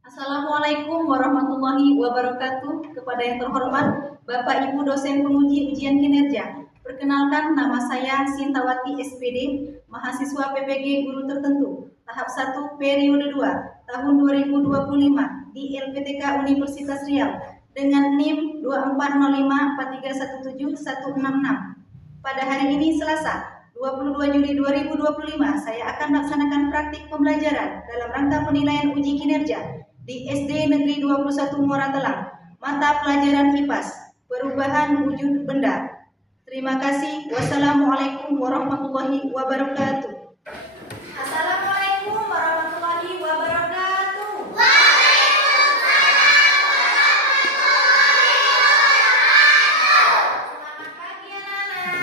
Assalamualaikum warahmatullahi wabarakatuh. Kepada yang terhormat Bapak Ibu dosen penguji ujian kinerja. Perkenalkan, nama saya Sintawati SPD, mahasiswa PPG Guru Tertentu, tahap 1 periode 2, tahun 2025 di LPTK Universitas Riau dengan NIM 2405431716. Pada hari ini Selasa 22 Juli 2025, saya akan melaksanakan praktik pembelajaran dalam rangka penilaian uji kinerja di SD Negeri 21 Muara Telang, mata pelajaran IPAS, perubahan wujud benda. Terima kasih. Wassalamualaikum warahmatullahi wabarakatuh. Assalamualaikum warahmatullahi wabarakatuh. Selamat pagi anak-anak.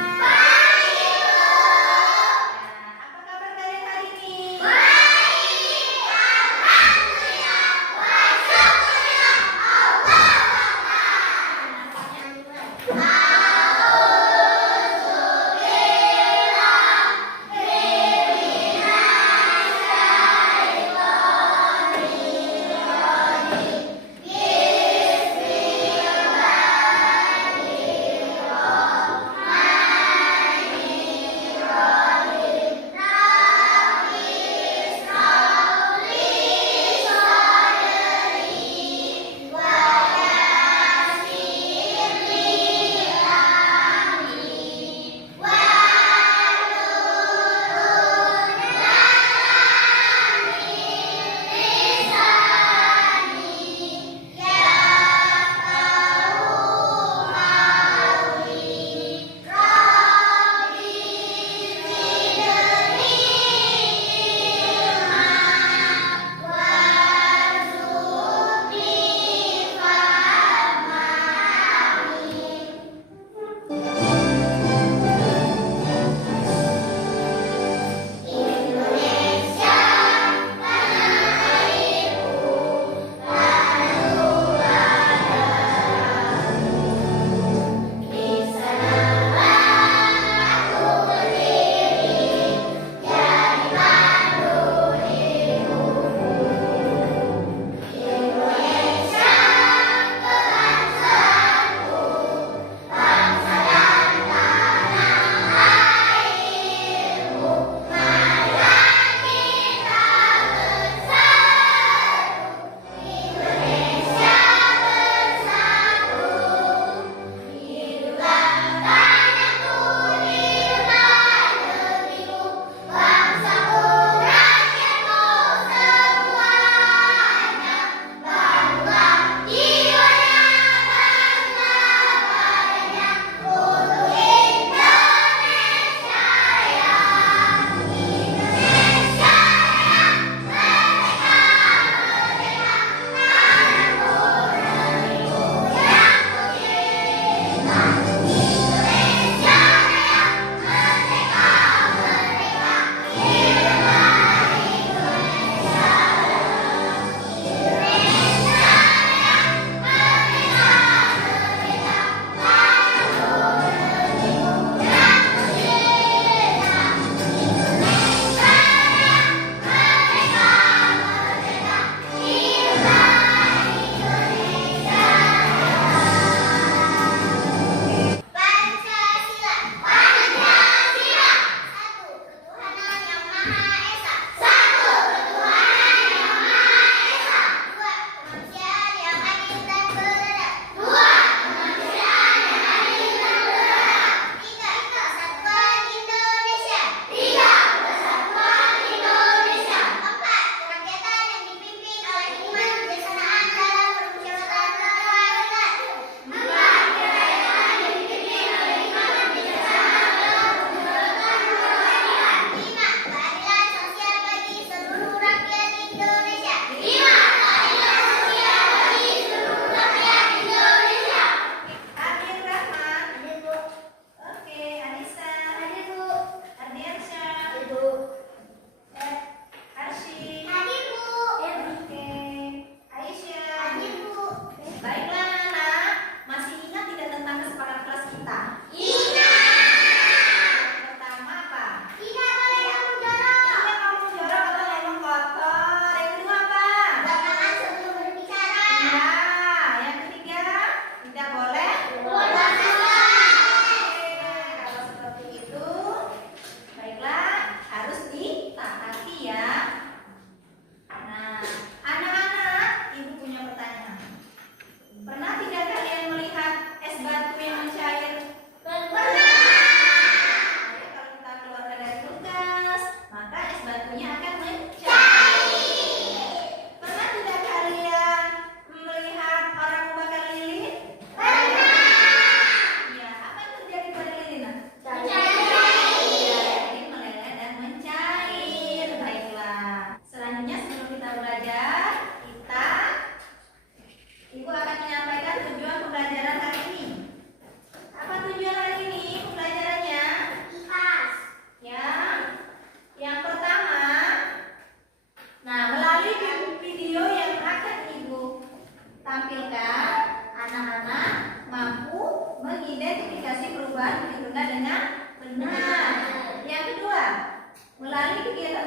Apa kabar kalian hari ini?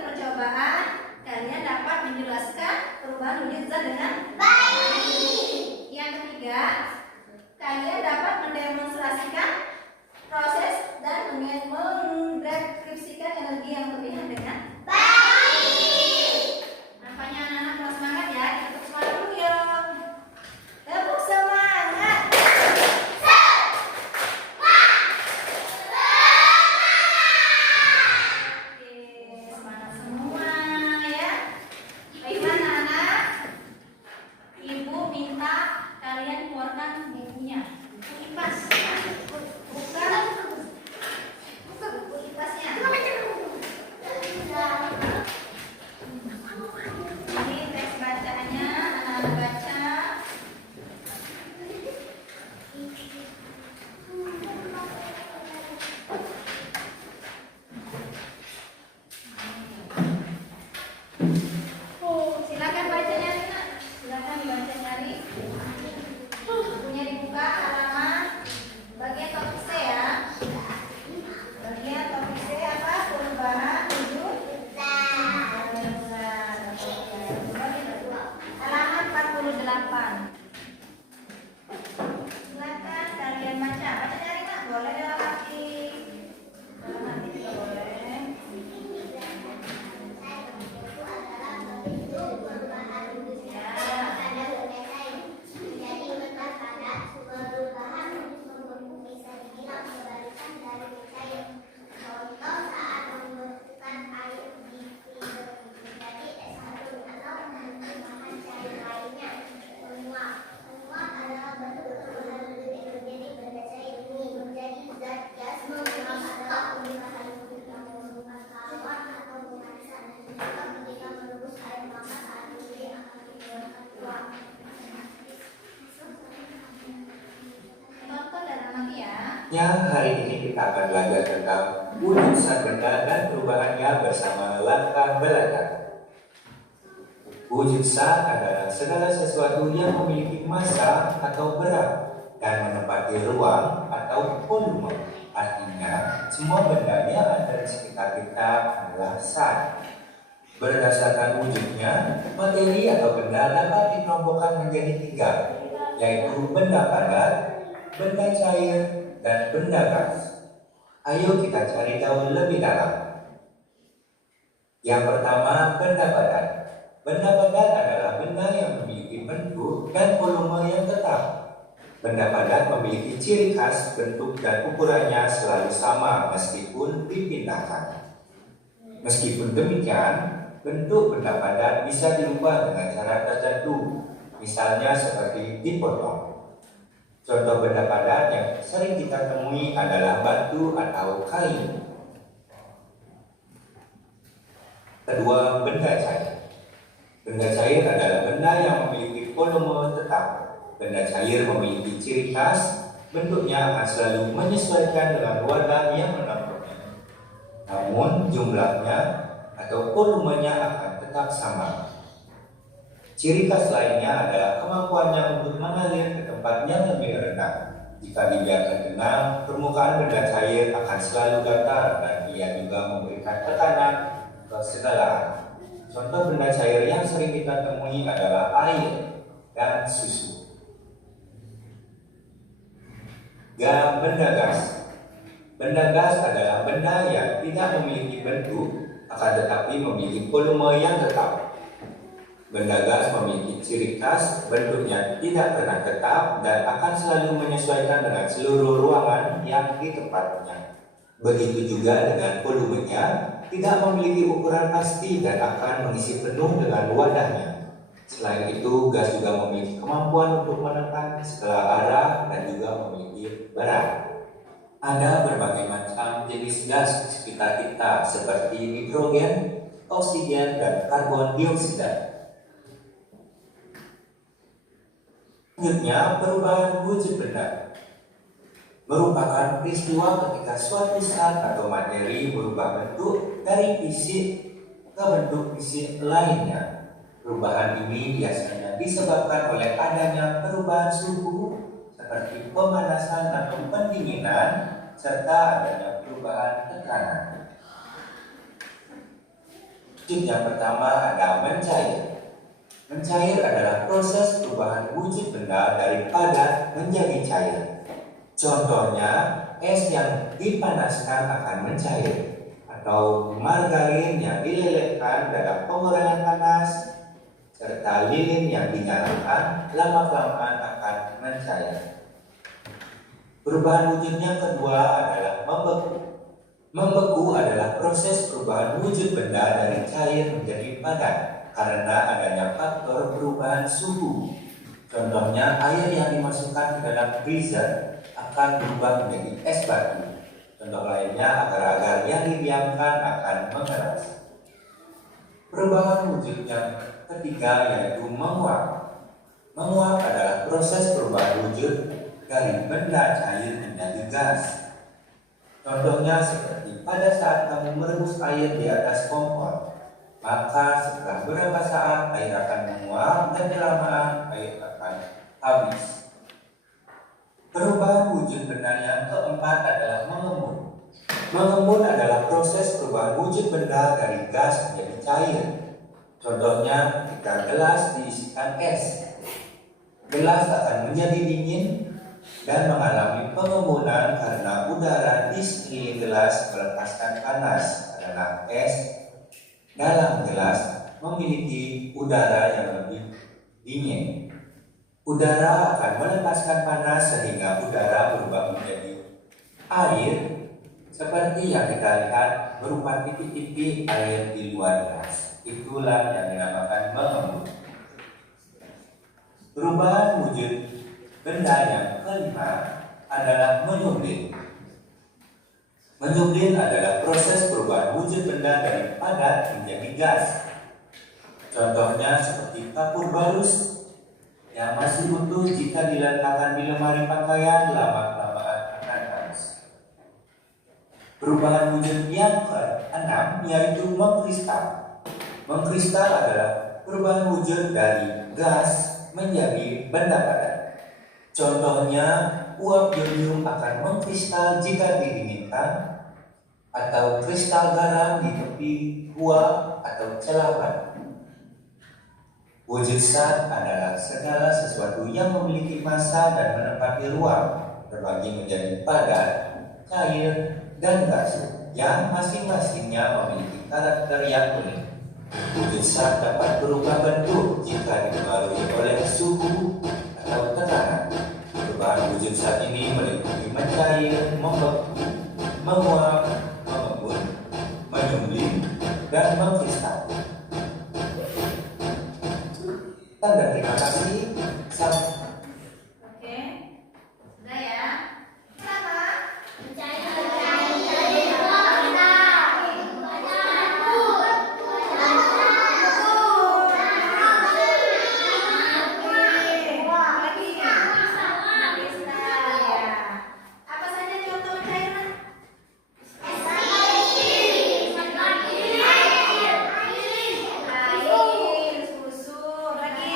percobaan, kalian dapat menjelaskan perubahan unit zat dengan baik. Yang ketiga, kalian dapat mendemonstrasikan proses dan mendeskripsikan energi yang terlihat dengan baik. Nampaknya anak-anak mulai semangat ya. Kita tepuk semangat dulu yuk. Tepuk semangat. Oke, semangat semua ya. Baiklah anak-anak. Ibu minta kalian keluarkan bukunya. Buku IPAS. Bukan buku IPAS-nya. Ini teks bacaannya, anak-anak baca. Silakan bacanya, Rina. Silakan dibaca nyari. Bukunya dibuka halaman bagian topik C ya. Bagian topik C apa? Perubahan wujud halaman 48. Silakan kalian baca. Baca nyari nak. Boleh dalam hati. Dalam hati juga boleh. Tonton dan amati ya. Yang hari ini kita akan belajar tentang wujud zat benda dan perubahannya bersama langkah belakang. Wujud zat adalah segala sesuatu yang memiliki massa atau berat dan menempati ruang atau volume. Artinya, semua benda yang ada di sekitar kita adalah zat. Berdasarkan wujudnya, materi atau benda dapat dikelompokkan menjadi 3, yaitu benda padat, benda cair, dan benda gas. Ayo kita cari tahu lebih dalam. Yang pertama, benda padat. Benda padat adalah benda yang memiliki bentuk dan volume yang tetap. Benda padat memiliki ciri khas, bentuk dan ukurannya selalu sama meskipun dipindahkan. Meskipun demikian, bentuk benda padat bisa diubah dengan cara tertentu, misalnya seperti dipotong. Contoh benda padat yang sering kita temui adalah batu atau kain. Kedua, benda cair. Benda cair adalah benda yang memiliki volume tetap. Benda cair memiliki ciri khas, bentuknya akan selalu menyesuaikan dengan wadah yang menampaknya. Namun jumlahnya atau volumenya akan tetap sama. Ciri khas lainnya adalah kemampuannya untuk mengalir ke tempat yang lebih rendah. Jika dibiarkan tenang, permukaan benda cair akan selalu datar dan ia juga memberikan tekanan ke segala arah. Contoh benda cair yang sering kita temui adalah air dan susu. Benda gas. Benda gas adalah benda yang tidak memiliki bentuk, akan tetapi memiliki volume yang tetap. Benda gas memiliki ciri khas, bentuknya tidak pernah tetap dan akan selalu menyesuaikan dengan seluruh ruangan yang ditempatinya. Begitu juga dengan volumenya, tidak memiliki ukuran pasti dan akan mengisi penuh dengan wadahnya. Selain itu, gas juga memiliki kemampuan untuk menekan segala arah dan juga memiliki berat. Ada berbagai macam jenis gas di sekitar kita seperti nitrogen, oksigen, dan karbon dioksida. Selanjutnya, perubahan wujud benda merupakan peristiwa ketika suatu zat atau materi berubah bentuk dari fisik ke bentuk fisik lainnya. Perubahan ini biasanya disebabkan oleh adanya perubahan suhu seperti pemanasan atau pendinginan serta adanya perubahan tekanan. Wujud yang pertama ada mencair. Mencair adalah proses perubahan wujud benda dari padat menjadi cair. Contohnya, es yang dipanaskan akan mencair, atau margarin yang dilelehkan dalam penggorengan panas, serta lilin yang dinyalakan lama-kelamaan akan mencair. Perubahan wujud yang kedua adalah membeku. Membeku adalah proses perubahan wujud benda dari cair menjadi padat karena adanya faktor perubahan suhu. Contohnya, air yang dimasukkan ke dalam freezer akan berubah menjadi es batu. Contoh lainnya, agar-agar yang didiamkan akan mengeras. Perubahan wujud yang ketiga yaitu menguap. Menguap adalah proses perubahan wujud dari benda cair menjadi gas. Contohnya seperti pada saat kamu merebus air di atas kompor, maka setelah beberapa saat air akan menguap dan kelamaan air akan habis. Perubahan wujud benda yang keempat adalah mengembun. Mengembun adalah proses perubahan wujud benda dari gas menjadi cair. Contohnya, jika gelas diisikan es, gelas akan menjadi dingin dan mengalami pengembunan karena udara di sekeliling gelas melepaskan panas, karena es dalam gelas memiliki udara yang lebih dingin. Udara akan melepaskan panas sehingga udara berubah menjadi air seperti yang kita lihat berupa titik-titik air di luar gelas. Itulah yang dinamakan mengembun. Perubahan wujud benda yang kelima adalah menyublim. Menyublim adalah proses perubahan wujud benda dari padat menjadi gas. Contohnya seperti kapur balus yang masih utuh jika diletakkan di lemari pakaian lama-kelamaan akan habis. Perubahan wujud yang keenam yaitu mengkristal. Mengkristal adalah perubahan wujud dari gas menjadi benda padat. Contohnya, uap yodium akan mengkristal jika didinginkan, atau kristal garam di tepi gua atau celah batu. Wujud zat adalah segala sesuatu yang memiliki massa dan menempati ruang, terbagi menjadi padat, cair, dan gas, yang masing-masingnya memiliki karakter yang unik. Wujud zat dapat berubah bentuk jika dipengaruhi oleh suhu atau tekanan. Perubahan wujud zat ini meliputi mencair, membeku, menguap, mengembun, menyublim, dan mengkristal. Dan terima kasih. Oke, sudah ya. Sama. Apa saja contoh cairan? Air, susu, lagi.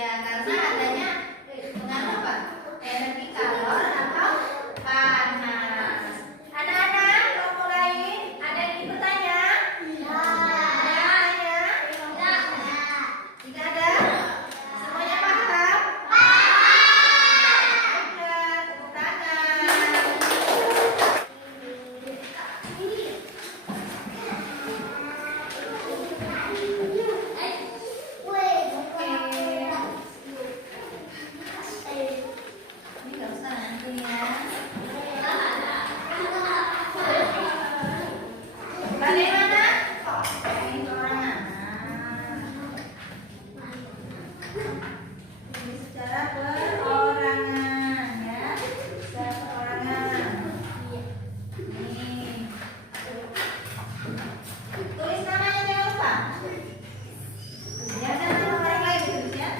Ya, karena adanya mengandung apa? Energi kalor atau panas. Anak-anak, kelompok lain, ada yang ingin bertanya? Tidak ada? Semuanya paham? Udah, tepuk tangan. Ini nggak usah nanti ya. Bagaimana? Ini perorangan. Ini secara perorangan ya. Secara perorangan. Nih. Tulis namanya jangan lupa. Ya, dan nomor lain tulis ya.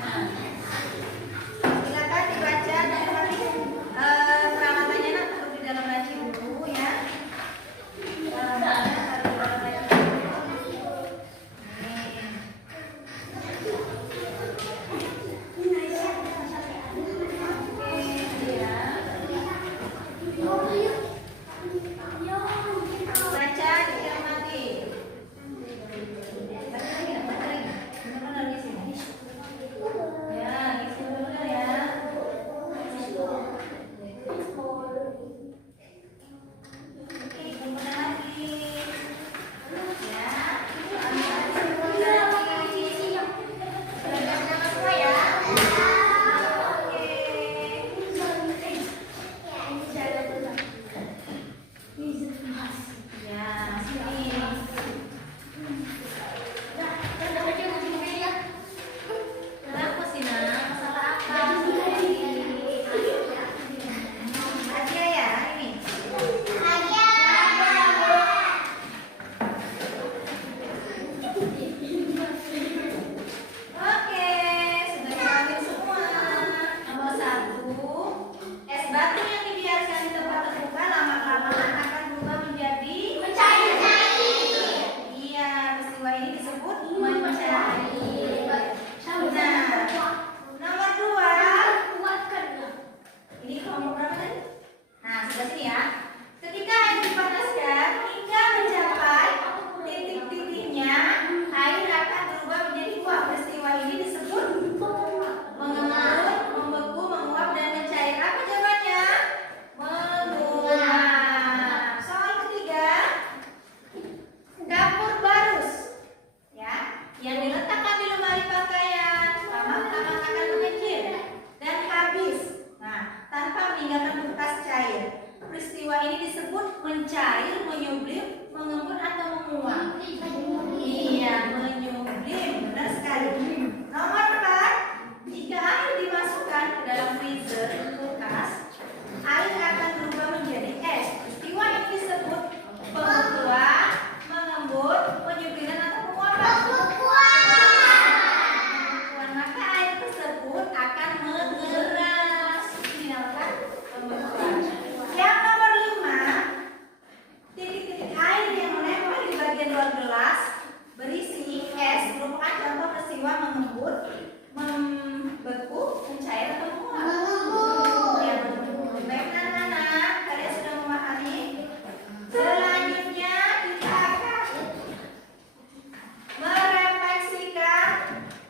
Silakan dibaca dan peralatannya taruh di dalam laci dulu ya. Peralatannya taruh di dalam laci dulu. Baca dicermati. Baca lagi, baca lagi. Benar-benar di sini. Ya, isi dulu ya. Oke, kemudian lagi. Ya, ambil dulu lagi. Belajar sama semua ya. Oke. Ya, sini. Kenapa sih, Nak? Masalah apa? Aja ya, ini. Oke, sudah diambil semua. Nomor 1, es batu yang dibiarkan di tempat terbuka lama-kelamaan akan berubah menjadi mencair. Iya, peristiwa ini disebut mencair. Nah, nomor 2, ini kelompok berapa tadi? Nah, sebelah sini ya. Ketika air dipanaskan hingga mencapai titik-titiknya, air akan berubah menjadi uap. Peristiwa ini disebut mengembun, membeku, menguap, dan mencair. Apa jawabannya? Menguap. Soal ketiga, dapur barus, ya, yang diletakkan di lemari pakaian lama-kelamaan akan mengecil dan habis. Nah, tanpa meninggalkan bekas cair. Peristiwa ini disebut mencair, menyublim, mengembun, atau menguap. Iya, menyublim, benar sekali. Nomor 4, jika air dimasukkan ke dalam freezer kulkas, air akan berubah menjadi es. Peristiwa ini disebut pembekuan, mengembun, menyubliman, atau penguapan. Pembekuan, maka air tersebut akan mengeras. Ini dinamakan pembekuan. Yang nomor 5, titik-titik air yang menempel di bagian luar gelas berisi es merupakan contoh peristiwa mengembun, membeku, mencair, atau menguap. Ya, betul. Baik anak-anak, kalian sudah memahami. Selanjutnya kita akan merefleksikan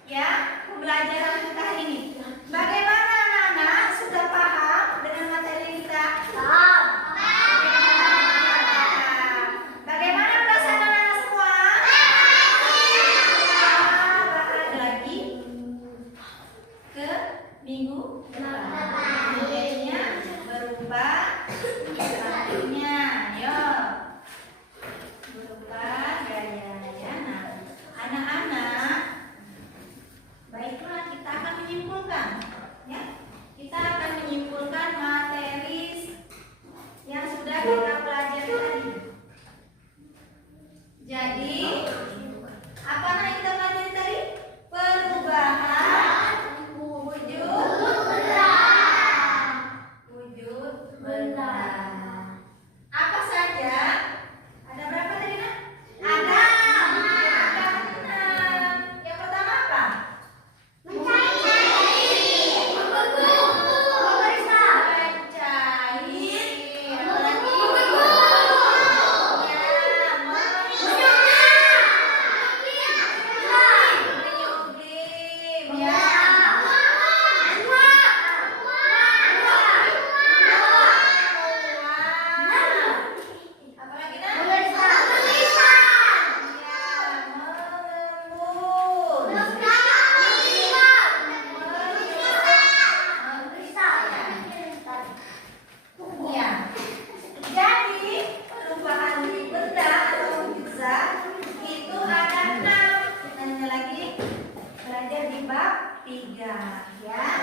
ya pembelajaran kita hari ini. Bagaimana anak-anak, sudah paham dengan materi kita? Bagaimana perasaan anak-anak semua? Bakal lagi ke minggu depan. Materinya berubah artinya, ayo berubah gayanya. Nah, anak-anak, baiklah kita akan menyimpulkan, ya. Kita akan menyimpulkan materi yang sudah kita pelajari tadi. Jadi, apa yang kita pelajari tadi? Perubahan wujud 3 ya.